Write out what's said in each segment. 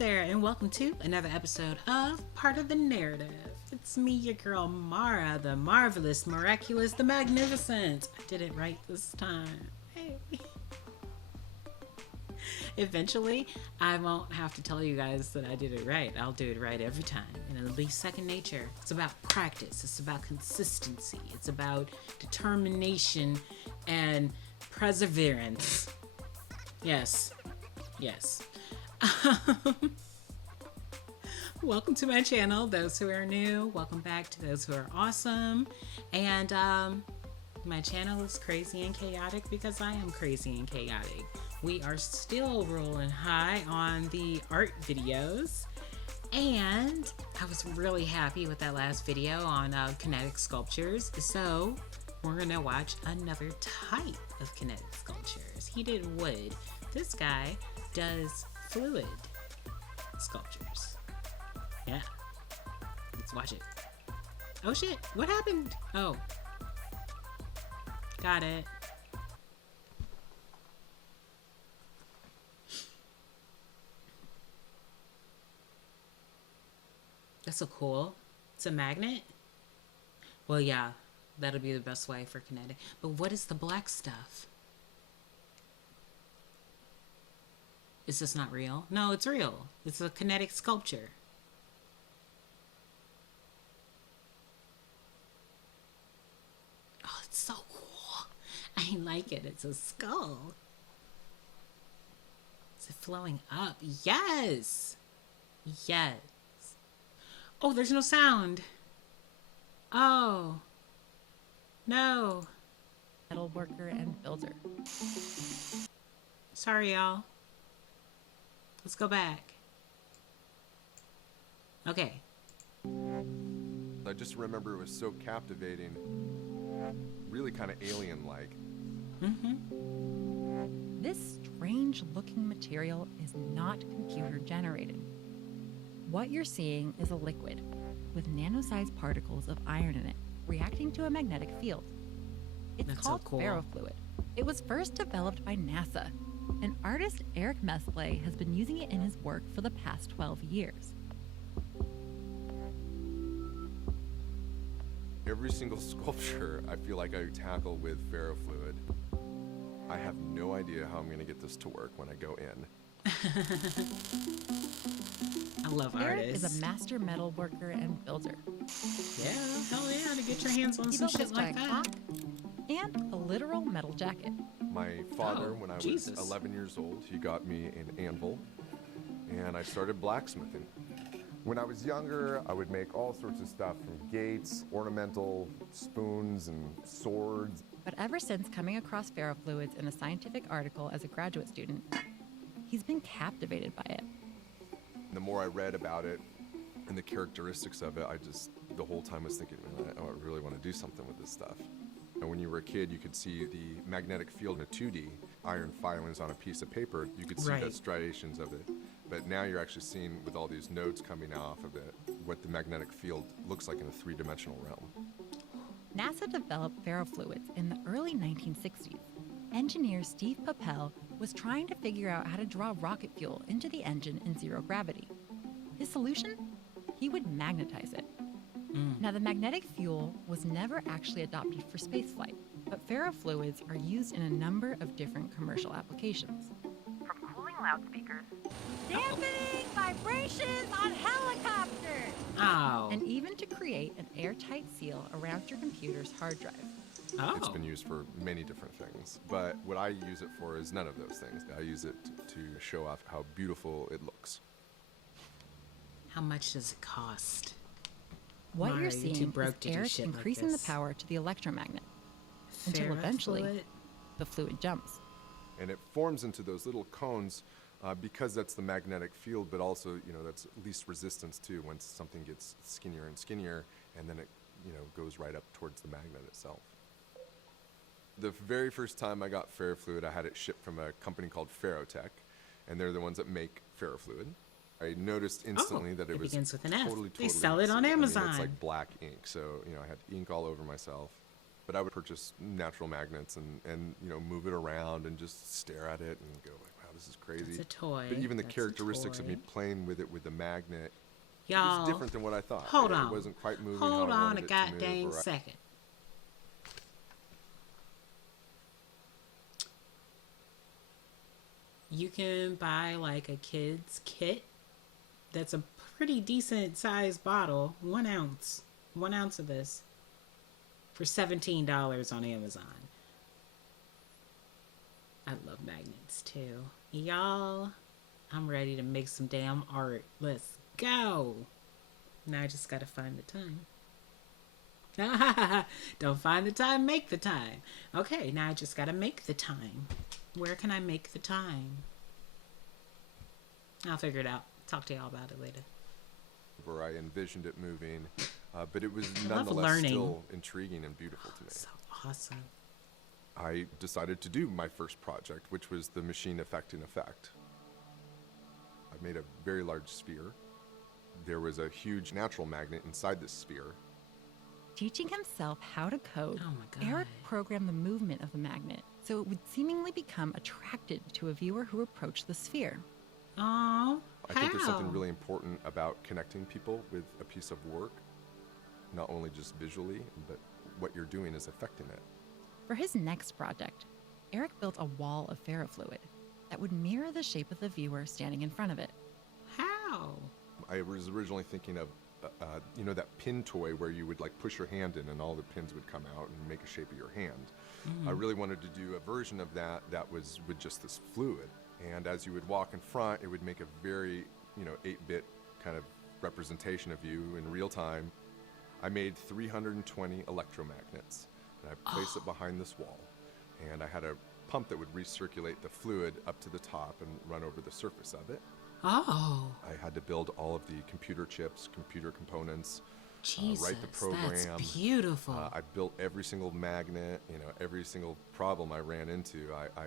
there, and welcome to another episode of Part of the Narrative. It's me, your girl Mara, the marvelous, miraculous, the magnificent. I did it right this time. Hey. Eventually, I won't have to tell you guys that I did it right. I'll do it right every time, and it'll be second nature. It's about practice. It's about consistency. It's about determination and perseverance. Yes. Welcome to my channel, those who are new. Welcome back to those who are awesome. And my channel is crazy and chaotic because I am crazy and chaotic. We are still rolling high on the art videos. And I was really happy with that last video on kinetic sculptures. So we're gonna watch another type of kinetic sculptures. He did wood. This guy does fluid sculptures. Yeah. Let's watch it. Oh shit, what happened? Oh. Got it. That's so cool. It's a magnet? Well, yeah, that'll be the best way for kinetic. But what is the black stuff? Is this not real? No, it's real. It's a kinetic sculpture. Oh, it's so cool. I like it. It's a skull. Is it flowing up? Yes. Yes. Oh, there's no sound. Oh. No. Metal worker and builder. Sorry, y'all. Let's go back. Okay. I just remember it was so captivating, really kind of alien-like. This strange-looking material is not computer-generated. What you're seeing is a liquid with nano-sized particles of iron in it, reacting to a magnetic field. It's That's called so cool. ferrofluid. It was first developed by NASA, and artist Eric Mesmerizing has been using it in his work for the past 12 years. Every single sculpture I feel like I tackle with ferrofluid. I have no idea how I'm going to get this to work when I go in. I love Eric artists. is a master metal worker and builder. Yeah, hell yeah, to get your hands on He some built this shit like giant that. clock and a literal metal jacket. My father, when I Jesus. was 11 years old, he got me an anvil, and I started blacksmithing. When I was younger, I would make all sorts of stuff from gates, ornamental spoons, and swords. But ever since coming across ferrofluids in a scientific article as a graduate student, he's been captivated by it. The more I read about it and the characteristics of it, the whole time was thinking, man, I really want to do something with this stuff. And when you were a kid, you could see the magnetic field in a 2D, iron filings on a piece of paper. You could see the striations of it. But now you're actually seeing, with all these nodes coming off of it, what the magnetic field looks like in a three-dimensional realm. NASA developed ferrofluids in the early 1960s. Engineer Steve Papel was trying to figure out how to draw rocket fuel into the engine in zero gravity. His solution? He would magnetize it. Now, the magnetic fuel was never actually adopted for spaceflight, but ferrofluids are used in a number of different commercial applications. From cooling loudspeakers, Dampening vibrations on helicopters! Oh. And even to create an airtight seal around your computer's hard drive. Oh. It's been used for many different things, but what I use it for is none of those things. I use it to show off how beautiful it looks. How much does it cost? What Mara, you're you too seeing broke is to do Eric shit like increasing the this. power to the electromagnet until eventually Ferrofluid? the fluid jumps. And it forms into those little cones because that's the magnetic field, but also, that's least resistance too. Once something gets skinnier and skinnier, and then it, goes right up towards the magnet itself. The very first time I got ferrofluid, I had it shipped from a company called Ferrotech, and they're the ones that make ferrofluid. I noticed instantly that it was begins with an F. totally They sell it on easy. I mean, Amazon. it's like black ink, so I had ink all over myself. But I would purchase natural magnets and move it around and just stare at it and go like, wow, this is crazy. It's a toy. But even the That's a characteristics of me toy. playing with it with the magnet Y'all, was different than what I thought. hold on. It wasn't quite moving how Hold I on wanted a it to goddamn move. second. You can buy like a kid's kit that's a pretty decent sized bottle, 1 ounce. 1 ounce of this for $17 on Amazon. I love magnets too. Y'all, I'm ready to make some damn art. Let's go. Now I just gotta find the time. Don't find the time, make the time. Okay, now I just gotta make the time. Where can I make the time? I'll figure it out. Talk to y'all about it later. Where I envisioned it moving, but it was I love nonetheless learning. still intriguing and beautiful to me. So awesome. I decided to do my first project, which was the machine effect in effect. I made a very large sphere. There was a huge natural magnet inside this sphere. Teaching himself how to code, Oh my God. Eric programmed the movement of the magnet so it would seemingly become attracted to a viewer who approached the sphere. Oh, I think there's something really important about connecting people with a piece of work, not only just visually, but what you're doing is affecting it. For his next project, Eric built a wall of ferrofluid that would mirror the shape of the viewer standing in front of it. How? I was originally thinking of, that pin toy where you would like push your hand in and all the pins would come out and make a shape of your hand. I really wanted to do a version of that was with just this fluid. And as you would walk in front, it would make a very, 8-bit kind of representation of you in real time. I made 320 electromagnets, and I placed it behind this wall. And I had a pump that would recirculate the fluid up to the top and run over the surface of it. Oh, I had to build all of the computer chips, computer components, Jesus, write the program. that's beautiful. I built every single magnet, every single problem I ran into, I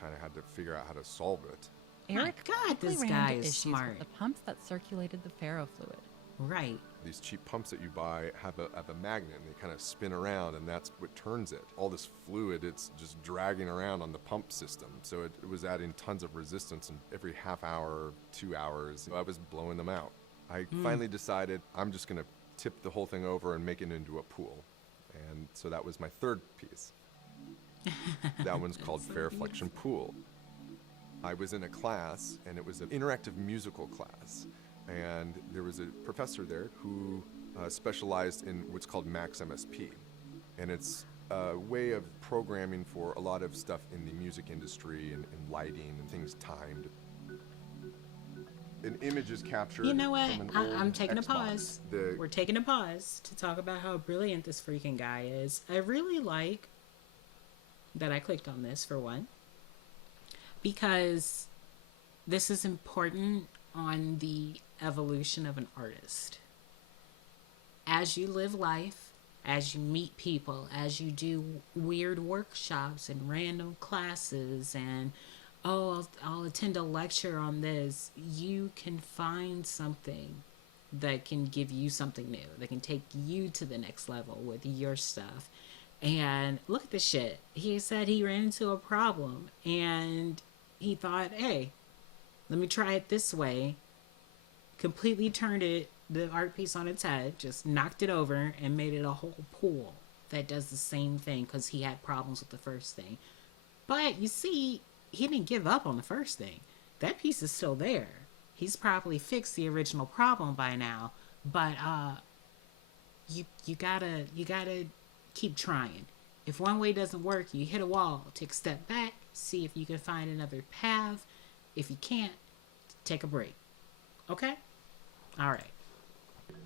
kind of had to figure out how to solve it. My Eric God, quickly this ran guy into is issues smart. with the pumps that circulated the ferrofluid. Right. These cheap pumps that you buy have a magnet, and they kind of spin around, and that's what turns it. All this fluid, it's just dragging around on the pump system. So it was adding tons of resistance, and every half hour, 2 hours, I was blowing them out. I finally decided I'm just going to tip the whole thing over and make it into a pool. And so that was my third piece. That one's called Ferroflexion Pool. I was in a class, and it was an interactive musical class. And there was a professor there who specialized in what's called Max MSP. And it's a way of programming for a lot of stuff in the music industry and lighting and things timed. An image is captured. You know what? From an I'm old taking a Xbox. pause. We're taking a pause to talk about how brilliant this freaking guy is. I really like that I clicked on this, for one, because this is important on the evolution of an artist. As you live life, as you meet people, as you do weird workshops and random classes and I'll attend a lecture on this, you can find something that can give you something new, that can take you to the next level with your stuff. And look at this shit. He said he ran into a problem and he thought, hey, let me try it this way. Completely turned the art piece on its head, just knocked it over and made it a whole pool that does the same thing because he had problems with the first thing. But you see, he didn't give up on the first thing. That piece is still there. He's probably fixed the original problem by now, but you gotta keep trying. If one way doesn't work, you hit a wall, take a step back, see if you can find another path. If you can't, take a break. Okay? All right.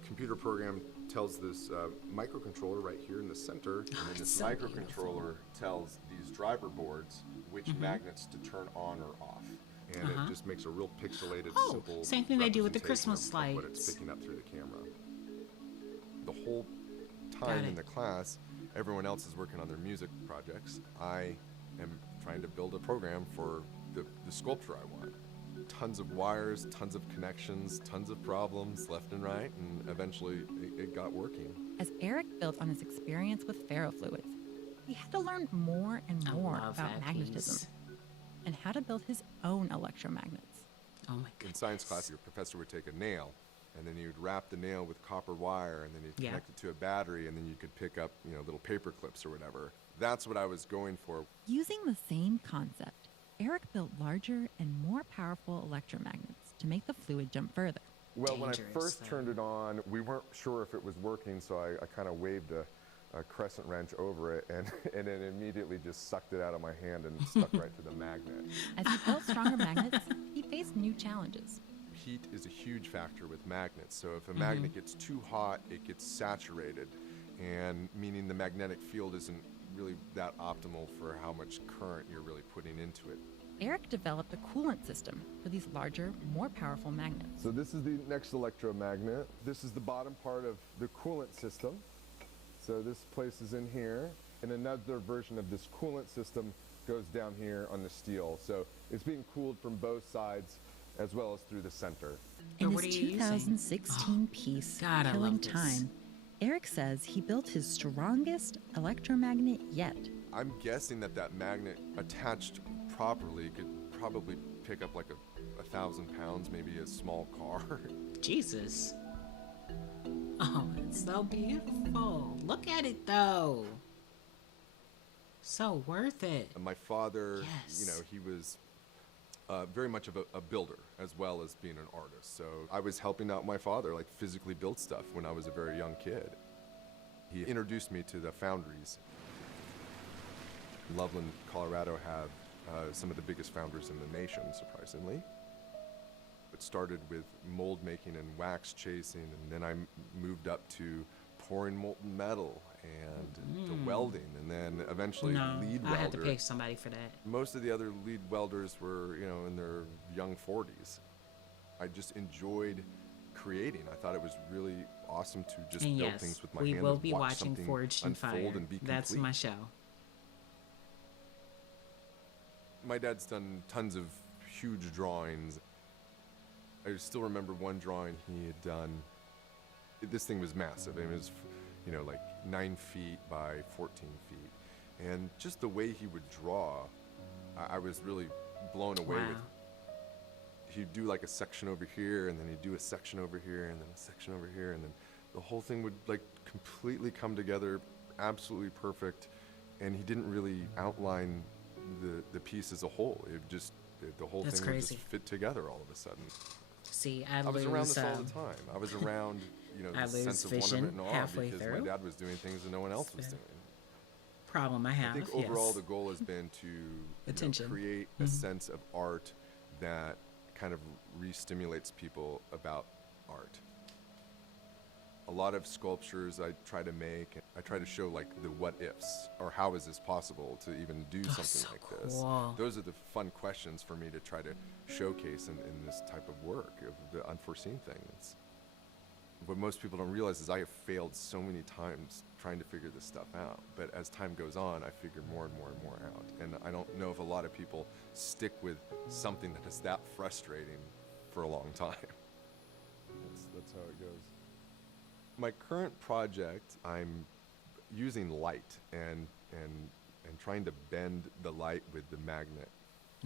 Computer program tells this microcontroller right here in the center, and then this so microcontroller tells these driver boards which magnets to turn on or off. And it just makes a real pixelated, simple same thing they do with the representation Christmas of what it's lights. picking up through the camera. The whole Got time it. in the class, everyone else is working on their music projects. I am trying to build a program for the sculpture I want. Tons of wires, tons of connections, tons of problems left and right, and eventually it got working. As Eric built on his experience with ferrofluids, he had to learn more and more love about that magnetism. piece. and how to build his own electromagnets. Oh my In goodness. science class, your professor would take a nail, and then you'd wrap the nail with copper wire, and then you'd Yeah. connect it to a battery, and then you could pick up, little paper clips or whatever. That's what I was going for. Using the same concept, Eric built larger and more powerful electromagnets to make the fluid jump further. Well, when I Dangerous, first though. turned it on, we weren't sure if it was working, so I kind of waved a crescent wrench over it, and it immediately just sucked it out of my hand and stuck right to the magnet. As he built stronger magnets, he faced new challenges. Heat is a huge factor with magnets. So if a magnet gets too hot, it gets saturated, and meaning the magnetic field isn't really that optimal for how much current you're really putting into it. Eric developed a coolant system for these larger, more powerful magnets. So this is the next electromagnet. This is the bottom part of the coolant system. So this places in here, and another version of this coolant system goes down here on the steel. So it's being cooled from both sides as well as through the center. In And what his are you using? 2016 piece, God, I Killing love this. Time, Eric says he built his strongest electromagnet yet. I'm guessing that magnet attached properly could probably pick up like 1,000 pounds, maybe a small car. Jesus. Oh, it's so beautiful. Look at it though. So worth it. My father, Yes. he was very much of a builder as well as being an artist. So I was helping out my father, like physically build stuff when I was a very young kid. He introduced me to the foundries. Loveland, Colorado have some of the biggest foundries in the nation, surprisingly. It started with mold making and wax chasing, and then I moved up to pouring molten metal and to welding, and then eventually No, lead I had to welder. pay somebody for that. Most of the other lead welders were, in their young 40s. I just enjoyed creating. I thought it was really awesome to just And build yes, things with my we hands. will and be watch watching something Forged in unfold Fire. and be That's complete. my show. My dad's done tons of huge drawings. I still remember one drawing he had done. This thing was massive. I mean, it was, like 9 feet by 14 feet. And just the way he would draw, I was really blown away Wow. with. He'd do like a section over here, and then he'd do a section over here, and then a section over here, and then the whole thing would like completely come together, absolutely perfect. And he didn't really outline the piece as a whole. The whole That's thing would crazy. just fit together all of a sudden. See, I was around this all the time. I was around, I this lose sense of vision wonderment and awe halfway because through. my dad was doing things that no one else was Fair. doing. problem I have. I think overall yes. the goal has been to Attention. create a sense of art that kind of re-stimulates people about art. A lot of sculptures I try to make, I try to show like the what ifs, or how is this possible to even do something so like this. cool. Those are the fun questions for me to try to showcase in this type of work, of the unforeseen things. What most people don't realize is I have failed so many times trying to figure this stuff out. But as time goes on, I figure more and more and more out. And I don't know if a lot of people stick with something that is that frustrating for a long time. That's how it goes. My current project, I'm using light and trying to bend the light with the magnet.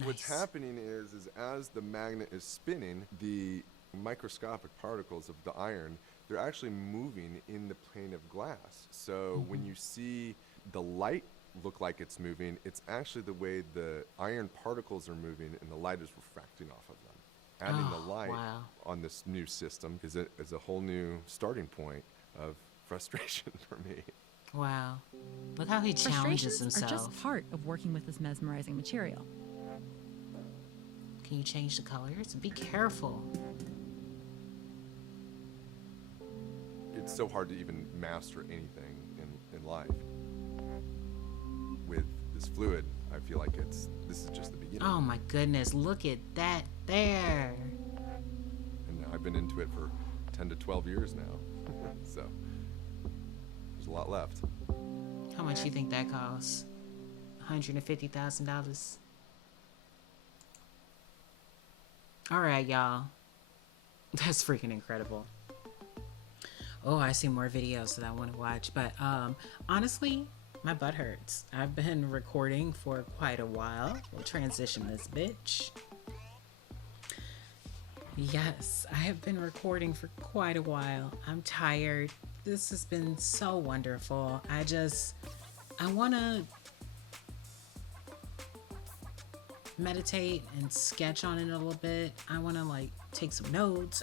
What's Nice. happening is as the magnet is spinning, the microscopic particles of the iron, they're actually moving in the plane of glass. So when you see the light look like it's moving, it's actually the way the iron particles are moving and the light is refracting off of them. Adding the Oh, light wow. on this new system is a whole new starting point of frustration for me. Wow. Look how he challenges Frustrations are himself. just part of working with this mesmerizing material. Can you change the colors? Be careful. It's so hard to even master anything in life. With this fluid, I feel like this is just the beginning. Oh my goodness, look at that there. And I've been into it for 10 to 12 years now. So there's a lot left. How much you think that costs? $150,000. All right, y'all. That's freaking incredible. Oh, I see more videos that I want to watch. But honestly, My butt hurts. I've been recording for quite a while. We'll transition this bitch. Yes, I have been recording for quite a while. I'm tired. This has been so wonderful. I want to meditate and sketch on it a little bit. I want to like take some notes.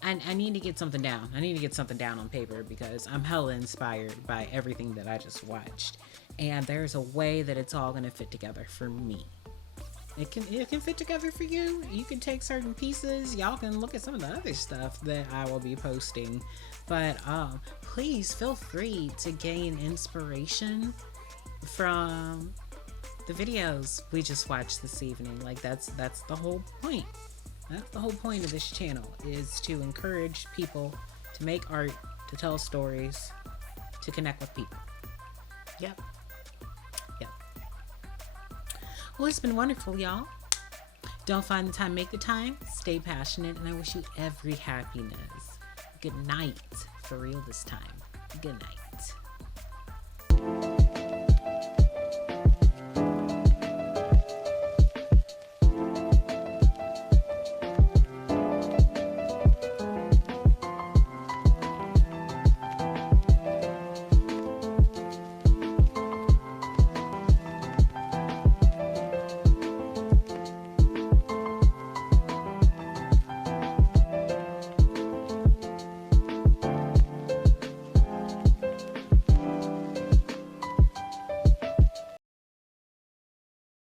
I need to get something down. I need to get something down on paper because I'm hella inspired by everything that I just watched. And there's a way that it's all going to fit together for me. It can fit together for you. You can take certain pieces. Y'all can look at some of the other stuff that I will be posting. But please feel free to gain inspiration from the videos we just watched this evening. Like that's the whole point. That's the whole point of this channel, is to encourage people to make art, to tell stories, to connect with people. Yep. Well, it's been wonderful, y'all. Don't find the time, make the time. Stay passionate, and I wish you every happiness. Good night. For real this time. Good night.